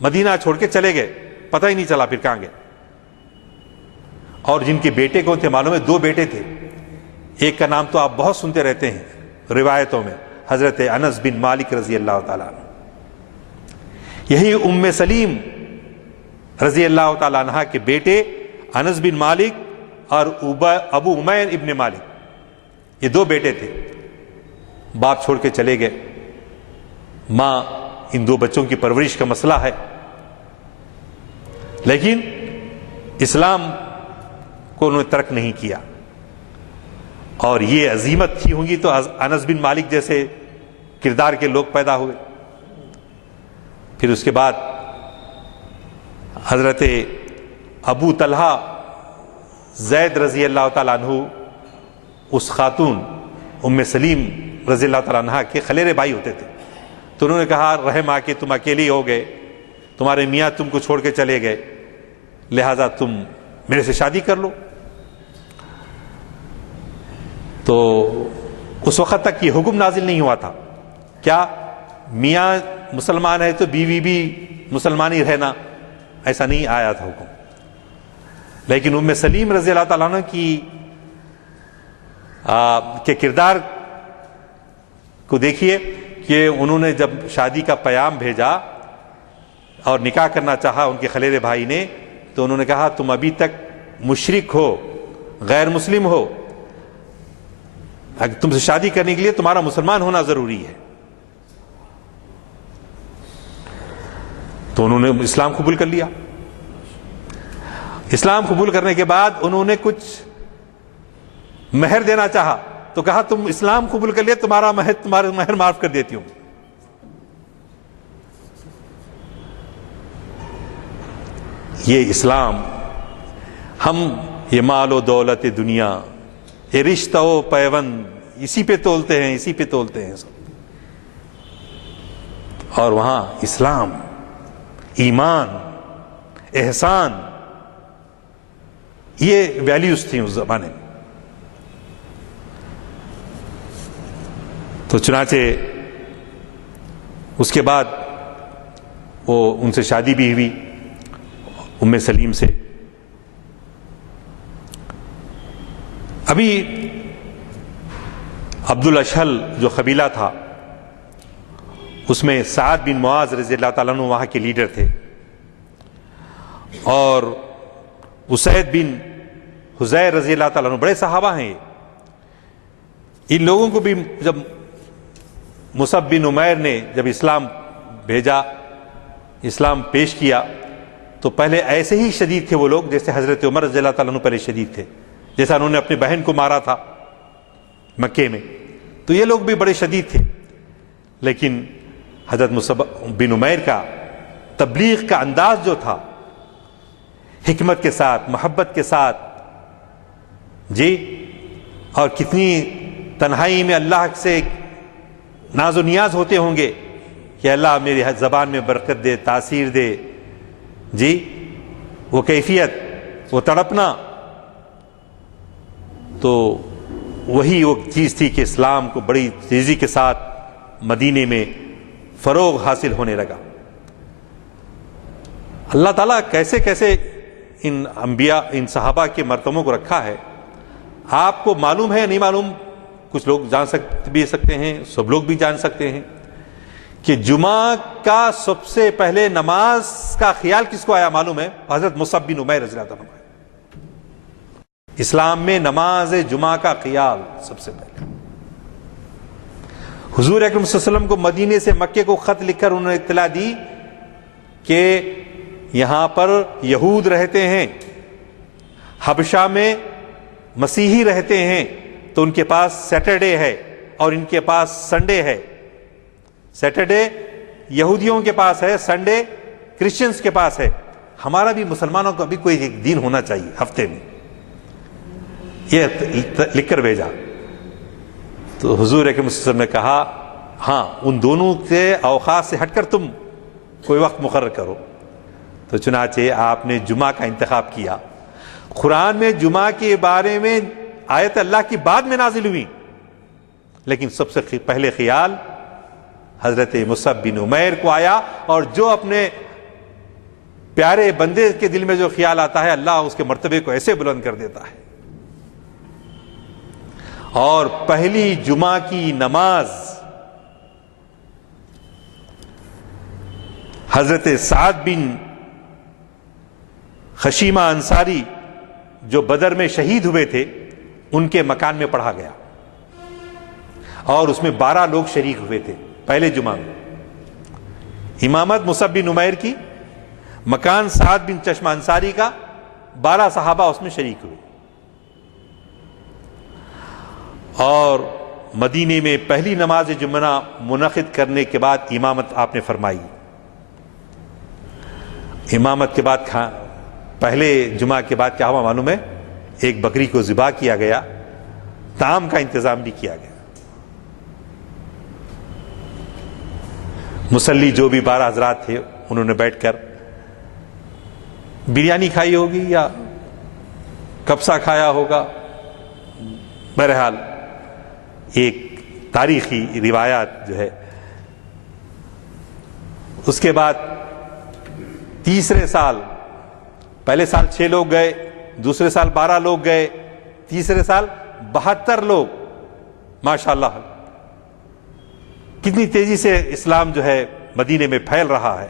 مدینہ چھوڑ کے چلے گئے، پتہ ہی نہیں چلا پھر کہاں گئے۔ اور جن کے بیٹے کون تھے معلوم ہے؟ 2 بیٹے تھے۔ ایک کا نام تو آپ بہت سنتے رہتے ہیں روایتوں میں، حضرت انس بن مالک رضی اللہ تعالیٰ عنہ۔ یہی ام سلیم رضی اللہ تعالیٰ عنہ کے بیٹے انس بن مالک اور ابو عمیر ابن مالک، یہ 2 بیٹے تھے۔ باپ چھوڑ کے چلے گئے، ماں ان 2 بچوں کی پرورش کا مسئلہ ہے، لیکن اسلام کو انہوں نے ترک نہیں کیا۔ اور یہ عظیمت تھی ہوں گی تو انس بن مالک جیسے کردار کے لوگ پیدا ہوئے۔ پھر اس کے بعد حضرت ابو طلحہ زید رضی اللہ تعالیٰ عنہ اس خاتون ام سلیم رضی اللہ تعالیٰ عنہ کے خلیرے بھائی ہوتے تھے. تو انہوں نے کہا رحم آ کے تم اکیلی ہو گئے, تمہارے میاں تم کو چھوڑ کے چلے گئے, لہذا تم میرے سے شادی کر لو. تو اس وقت تک یہ حکم نازل نہیں ہوا تھا. کیا میاں مسلمان ہے تو بیوی بھی مسلمان ہی رہنا, ایسا نہیں آیا تھا حکم. لیکن ام سلیم رضی اللہ تعالیٰ عنہ کے کردار کو دیکھیے کہ انہوں نے جب شادی کا پیام بھیجا اور نکاح کرنا چاہا ان کے خلیرے بھائی نے, تو انہوں نے کہا تم ابھی تک مشرک ہو, غیر مسلم ہو, تم سے شادی کرنے کے لیے تمہارا مسلمان ہونا ضروری ہے. تو انہوں نے اسلام قبول کر لیا. اسلام قبول کرنے کے بعد انہوں نے کچھ مہر دینا چاہا تو کہا تم اسلام قبول کر لیا, تمہارا مہر معاف کر دیتی ہوں. یہ اسلام, ہم یہ مال و دولت دنیا, یہ رشتہ و پیوند, اسی پہ تولتے ہیں, اسی پہ تولتے ہیں سب. اور وہاں اسلام, ایمان, احسان, یہ ویلیوز تھیں اس زمانے میں. تو چنانچہ اس کے بعد وہ ان سے شادی بھی ہوئی ام سلیم سے. ابھی عبد الاشہل جو قبیلہ تھا اس میں سعد بن معاذ رضی اللہ تعالیٰ عنہ وہاں کے لیڈر تھے, اور اسید بن حذیر رضی اللہ تعالیٰ عنہ بڑے صحابہ ہیں. ان لوگوں کو بھی جب مصعب بن عمیر نے جب اسلام بھیجا, اسلام پیش کیا, تو پہلے ایسے ہی شدید تھے وہ لوگ جیسے حضرت عمر رضی اللہ تعالیٰ عنہ پہلے شدید تھے. جیسا انہوں نے اپنی بہن کو مارا تھا مکے میں, تو یہ لوگ بھی بڑے شدید تھے. لیکن حضرت مصعب بن عمیر کا تبلیغ کا انداز جو تھا, حکمت کے ساتھ, محبت کے ساتھ, جی, اور کتنی تنہائی میں اللہ سے ناز و نیاز ہوتے ہوں گے کہ اللہ میری زبان میں برکت دے, تاثیر دے, جی, وہ کیفیت, وہ تڑپنا. تو وہی وہ چیز تھی کہ اسلام کو بڑی تیزی کے ساتھ مدینے میں فروغ حاصل ہونے لگا. اللہ تعالیٰ کیسے کیسے ان انبیاء, ان صحابہ کے مرتبوں کو رکھا ہے, آپ کو معلوم ہے یا نہیں معلوم؟ کچھ لوگ جان سکتے ہیں, سب لوگ بھی جان سکتے ہیں کہ جمعہ کا سب سے پہلے نماز کا خیال کس کو آیا معلوم ہے؟ حضرت مصعب بن عمیر رضی اللہ عنہ. اسلام میں نماز جمعہ کا خیال سب سے پہلے حضور اکرم صلی اللہ علیہ وسلم کو مدینے سے مکے کو خط لکھ کر انہوں نے اطلاع دی کہ یہاں پر یہود رہتے ہیں, حبشہ میں مسیحی رہتے ہیں, تو ان کے پاس سیٹرڈے ہے اور ان کے پاس سنڈے ہے. سیٹرڈے یہودیوں کے پاس ہے, سنڈے کرسچنز کے پاس ہے. ہمارا بھی مسلمانوں کا بھی کوئی ایک دن ہونا چاہیے ہفتے میں, یہ لکھ کر بھیجا. تو حضور اکرم صلی اللہ علیہ وسلم نے کہا ہاں ان دونوں کے اوقات سے ہٹ کر تم کوئی وقت مقرر کرو. تو چنانچہ آپ نے جمعہ کا انتخاب کیا. قرآن میں جمعہ کے بارے میں آیت اللہ کی بعد میں نازل ہوئی, لیکن سب سے پہلے خیال حضرت مصعب بن عمیر کو آیا, اور جو اپنے پیارے بندے کے دل میں جو خیال آتا ہے اللہ اس کے مرتبے کو ایسے بلند کر دیتا ہے. اور پہلی جمعہ کی نماز حضرت سعد بن خشیمہ انصاری جو بدر میں شہید ہوئے تھے ان کے مکان میں پڑھا گیا, اور اس میں 12 لوگ شریک ہوئے تھے پہلے جمعہ میں. امامت مصعب بن عمیر کی, مکان سعد بن چشمہ انصاری کا, 12 صحابہ اس میں شریک ہوئے. اور مدینے میں پہلی نماز جمعہ منعقد کرنے کے بعد امامت آپ نے فرمائی. امامت کے بعد پہلے جمعہ کے بعد کیا ہوا معلوم ہے؟ ایک بکری کو ذبح کیا گیا، طعام کا انتظام بھی کیا گیا. مصلی جو بھی 12 حضرات تھے انہوں نے بیٹھ کر بریانی کھائی ہوگی یا کبسا کھایا ہوگا. بہرحال ایک تاریخی روایات جو ہے. اس کے بعد تیسرے سال، پہلے سال 6 لوگ گئے، دوسرے سال 12 لوگ گئے، تیسرے سال 72 لوگ. ماشاءاللہ کتنی تیزی سے اسلام جو ہے مدینے میں پھیل رہا ہے.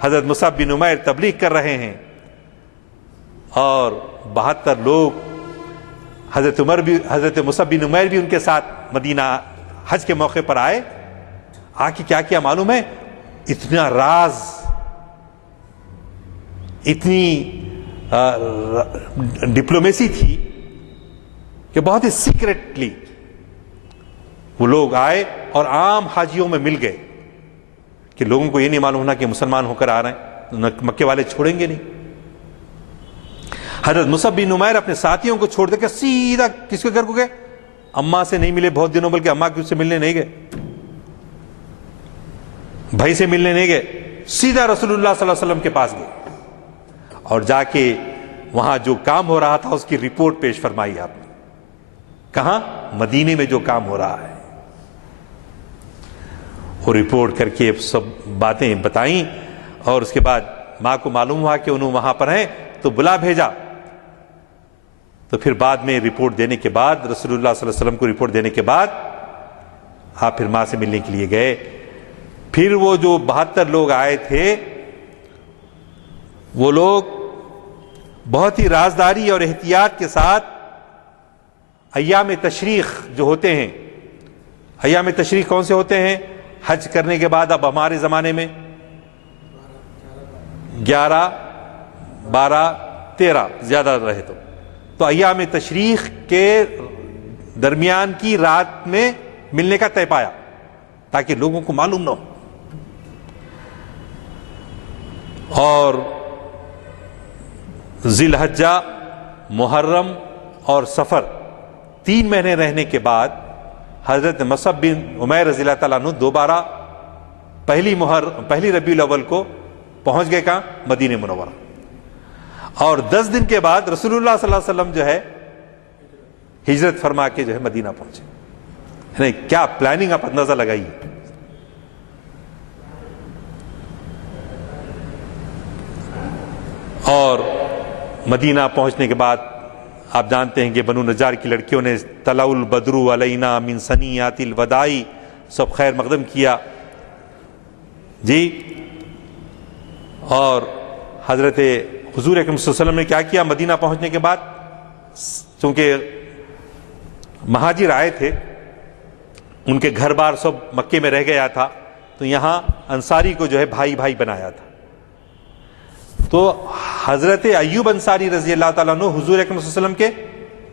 حضرت مصعب بن عمیر تبلیغ کر رہے ہیں اور 72 لوگ، حضرت مصعب بن عمیر بھی ان کے ساتھ مدینہ حج کے موقع پر آئے. آ کے کیا کیا معلوم ہے؟ اتنا راز، اتنی ڈپلومیسی تھی کہ بہت ہی سیکریٹلی وہ لوگ آئے اور عام حاجیوں میں مل گئے کہ لوگوں کو یہ نہیں معلوم ہونا کہ مسلمان ہو کر آ رہے ہیں، مکے والے چھوڑیں گے نہیں. حضرت مصعب بن عمیر اپنے ساتھیوں کو چھوڑ دے کے سیدھا کس کے گھر کو گئے؟ اماں سے نہیں ملے بہت دنوں، بلکہ اماں سے ملنے نہیں گئے، بھائی سے ملنے نہیں گئے، سیدھا رسول اللہ صلی اللہ علیہ وسلم کے پاس گئے اور جا کے وہاں جو کام ہو رہا تھا اس کی رپورٹ پیش فرمائی. آپ نے کہاں؟ مدینے میں جو کام ہو رہا ہے وہ رپورٹ کر کے سب باتیں بتائیں. اور اس کے بعد ماں کو معلوم ہوا کہ انہوں وہاں پر ہیں تو بلا بھیجا. تو پھر بعد میں رپورٹ دینے کے بعد، رسول اللہ صلی اللہ علیہ وسلم کو رپورٹ دینے کے بعد آپ پھر ماں سے ملنے کے لیے گئے. پھر وہ جو 72 لوگ آئے تھے وہ لوگ بہت ہی رازداری اور احتیاط کے ساتھ ایام تشریق جو ہوتے ہیں، ایام تشریق کون سے ہوتے ہیں؟ حج کرنے کے بعد اب ہمارے زمانے میں 11 12 13 زیادہ رہے تو ایام تشریق کے درمیان کی رات میں ملنے کا طے پایا تاکہ لوگوں کو معلوم نہ ہو. اور ذی الحجہ، محرم اور سفر 3 مہینے رہنے کے بعد حضرت مصعب بن عمیر رضی اللہ تعالیٰ عنہ دوبارہ پہلی ربیع الاول کو پہنچ گئے کہاں؟ مدینہ منورہ. اور 10 دن کے بعد رسول اللہ صلی اللہ علیہ وسلم جو ہے ہجرت فرما کے جو ہے مدینہ پہنچے. یعنی کیا پلاننگ آپ اندازہ لگائیے. اور مدینہ پہنچنے کے بعد آپ جانتے ہیں کہ بنو نجار کی لڑکیوں نے طلع البدر علینا من ثنیات الوداع سب خیر مقدم کیا جی. اور حضرت حضور اکرم صلی اللہ علیہ وسلم نے کیا کیا؟ مدینہ پہنچنے کے بعد چونکہ مہاجر آئے تھے، ان کے گھر بار سب مکے میں رہ گیا تھا، تو یہاں انصاری کو جو ہے بھائی بھائی بنایا تھا. تو حضرت ایوب انصاری رضی اللہ تعالیٰ عنہ حضور اکرم صلی اللہ علیہ وسلم کے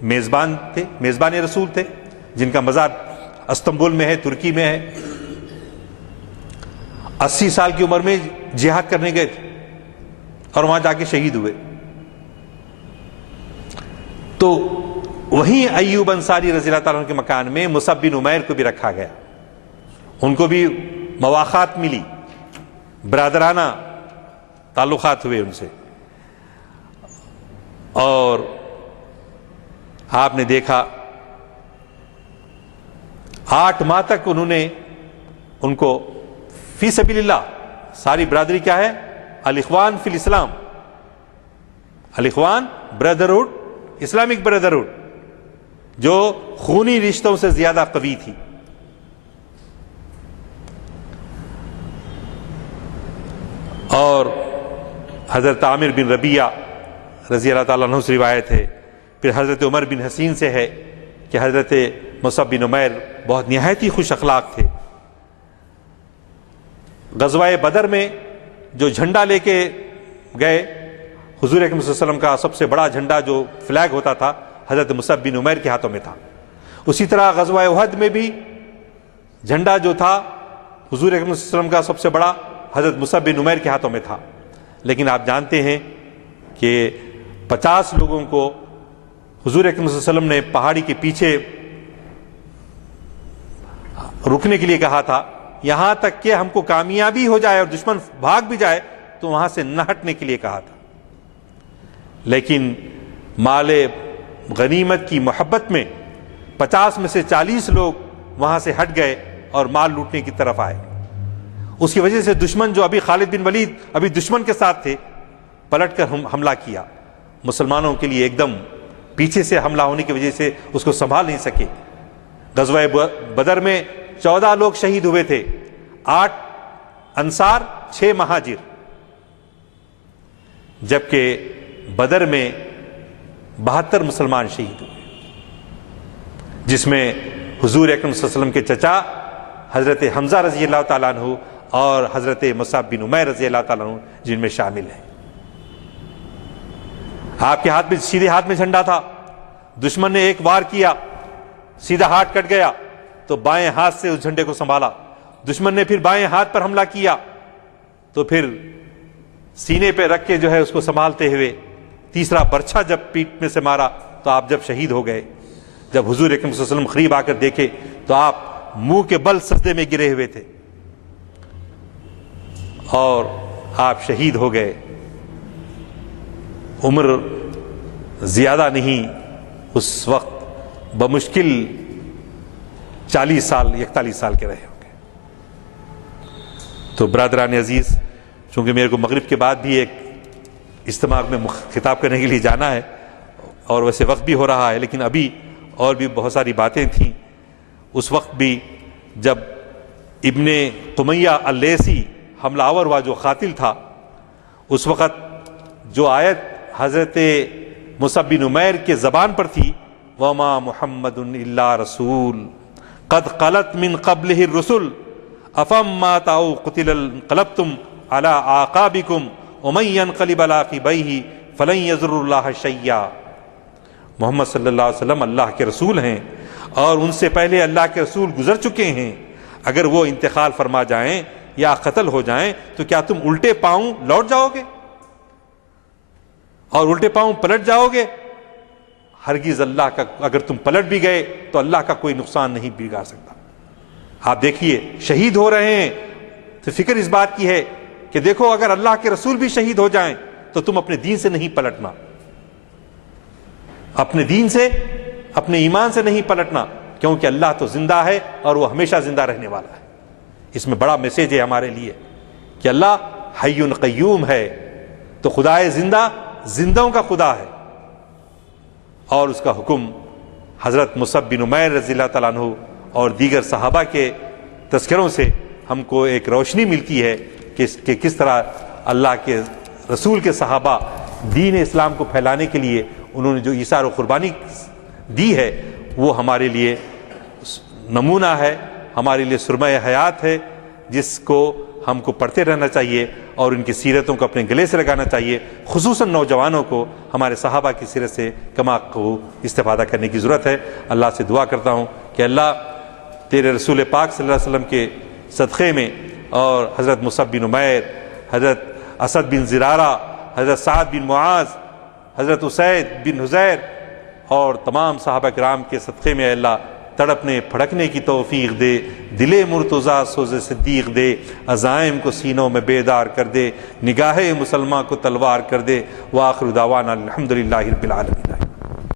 میزبان تھے، میزبان رسول تھے، جن کا مزار استنبول میں ہے، ترکی میں ہے. 80 سال کی عمر میں جہاد کرنے گئے تھے اور وہاں جا کے شہید ہوئے. تو وہیں ایوب انصاری رضی اللہ تعالیٰ عنہ کے مکان میں مصعب بن عمیر کو بھی رکھا گیا. ان کو بھی مواخات ملی، برادرانہ تعلقات ہوئے ان سے. اور آپ نے دیکھا 8 ماہ تک انہوں نے ان کو فی سبیل اللہ، ساری برادری کیا ہے؟ الاخوان فی الاسلام، الاخوان بردرہڈ، اسلامک بردرہڈ، جو خونی رشتوں سے زیادہ قوی تھی. اور حضرت عامر بن ربیعہ رضی اللہ تعالیٰ عنہ سے روایت ہے. پھر حضرت عمر بن حسین سے ہے کہ حضرت مصعب بن عمیر بہت نہایت ہی خوش اخلاق تھے. غزوہ بدر میں جو جھنڈا لے کے گئے، حضور اکرم صلی اللہ علیہ وسلم کا سب سے بڑا جھنڈا جو فلیگ ہوتا تھا حضرت مصعب بن عمیر کے ہاتھوں میں تھا. اسی طرح غزوہ احد میں بھی جھنڈا جو تھا حضور اکرم صلی اللہ علیہ وسلم کا سب سے بڑا حضرت مصعب بن عمیر کے ہاتھوں میں تھا. لیکن آپ جانتے ہیں کہ 50 لوگوں کو حضور اکرم صلی اللہ علیہ وسلم نے پہاڑی کے پیچھے رکنے کے لیے کہا تھا، یہاں تک کہ ہم کو کامیابی ہو جائے اور دشمن بھاگ بھی جائے تو وہاں سے نہ ہٹنے کے لیے کہا تھا. لیکن مال غنیمت کی محبت میں 50 میں سے 40 لوگ وہاں سے ہٹ گئے اور مال لوٹنے کی طرف آئے. اس کی وجہ سے دشمن، جو ابھی خالد بن ولید ابھی دشمن کے ساتھ تھے، پلٹ کر حملہ کیا. مسلمانوں کے لیے ایک دم پیچھے سے حملہ ہونے کی وجہ سے اس کو سنبھال نہیں سکے. غزوہ بدر میں 14 لوگ شہید ہوئے تھے، 8 انصار 6 مہاجر، جبکہ بدر میں 72 مسلمان شہید ہوئے، جس میں حضور اکرم صلی اللہ علیہ وسلم کے چچا حضرت حمزہ رضی اللہ تعالیٰ عنہ اور حضرت مصعب بن عمیر رضی اللہ تعالیٰ عنہ جن میں شامل ہیں. آپ کے ہاتھ میں سیدھے ہاتھ میں جھنڈا تھا، دشمن نے ایک وار کیا، سیدھا ہاتھ کٹ گیا تو بائیں ہاتھ سے اس جھنڈے کو سنبھالا. دشمن نے پھر بائیں ہاتھ پر حملہ کیا تو پھر سینے پہ رکھ کے جو ہے اس کو سنبھالتے ہوئے تیسرا برچھا جب پیٹ میں سے مارا تو آپ جب شہید ہو گئے. جب حضور اکرم صلی اللہ علیہ وسلم قریب آ کر دیکھے تو آپ منہ کے بل سجدے میں گرے ہوئے تھے اور آپ شہید ہو گئے. عمر زیادہ نہیں، اس وقت بمشکل 40 سال 41 سال کے رہے ہوں گے. تو برادران عزیز، چونکہ میرے کو مغرب کے بعد بھی ایک اجتماع میں خطاب کرنے کے لیے جانا ہے اور ویسے وقت بھی ہو رہا ہے، لیکن ابھی اور بھی بہت ساری باتیں تھیں. اس وقت بھی جب ابن قمیہ اللیثی حملہ آور ہوا جو قاتل تھا، اس وقت جو آیت حضرت مصعب بن عمیر کے زبان پر تھی، وَمَا مُحَمَّدٌ إِلَّا رَسُولٌ قَدْ خَلَتْ مِن قَبْلِهِ الرُّسُلُ أَفَمَّا مَاتَ أَوْ قُتِلَ انقلبتم عَلَىٰ أَعْقَابِكُمْ وَمَن يَنقَلِبْ عَلَىٰ عَقِبَيْهِ فَلَن يَضُرَّ اللَّهَ شَيْئًا. محمد صلی اللہ علیہ وسلم اللہ کے رسول ہیں اور ان سے پہلے اللہ کے رسول گزر چکے ہیں. اگر وہ انتقال فرما جائیں یا قتل ہو جائیں تو کیا تم الٹے پاؤں لوٹ جاؤ گے اور الٹے پاؤں پلٹ جاؤ گے؟ ہرگز اللہ کا، اگر تم پلٹ بھی گئے تو اللہ کا کوئی نقصان نہیں بگاڑ سکتا. آپ دیکھیے شہید ہو رہے ہیں تو فکر اس بات کی ہے کہ دیکھو اگر اللہ کے رسول بھی شہید ہو جائیں تو تم اپنے دین سے نہیں پلٹنا، اپنے دین سے، اپنے ایمان سے نہیں پلٹنا، کیونکہ اللہ تو زندہ ہے اور وہ ہمیشہ زندہ رہنے والا ہے. اس میں بڑا میسیج ہے ہمارے لیے کہ اللہ حی قیوم ہے، تو خدائے زندہ زندوں کا خدا ہے، اور اس کا حکم حضرت مصعب بن عمیر رضی اللہ تعالیٰ عنہ اور دیگر صحابہ کے تذکروں سے ہم کو ایک روشنی ملتی ہے کہ کس طرح اللہ کے رسول کے صحابہ دین اسلام کو پھیلانے کے لیے انہوں نے جو ایثار و قربانی دی ہے وہ ہمارے لیے نمونہ ہے، ہمارے لیے سرمہ حیات ہے، جس کو ہم کو پڑھتے رہنا چاہیے اور ان کی سیرتوں کو اپنے گلے سے لگانا چاہیے. خصوصاً نوجوانوں کو ہمارے صحابہ کی سیرت سے کما کو استفادہ کرنے کی ضرورت ہے. اللہ سے دعا کرتا ہوں کہ اللہ تیرے رسول پاک صلی اللہ علیہ وسلم کے صدقے میں اور حضرت مصعب بن عمیر، حضرت اسد بن زرارہ، حضرت سعد بن معاذ، حضرت اسید بن حضیر اور تمام صحابہ کرام کے صدقے میں اللہ تڑپنے پھڑکنے کی توفیق دے، دل مرتضیٰ سوز صدیق دے، عزائم کو سینوں میں بیدار کر دے، نگاہ مسلمان کو تلوار کر دے. وآخر دعوانا الحمدللہ رب العالمین.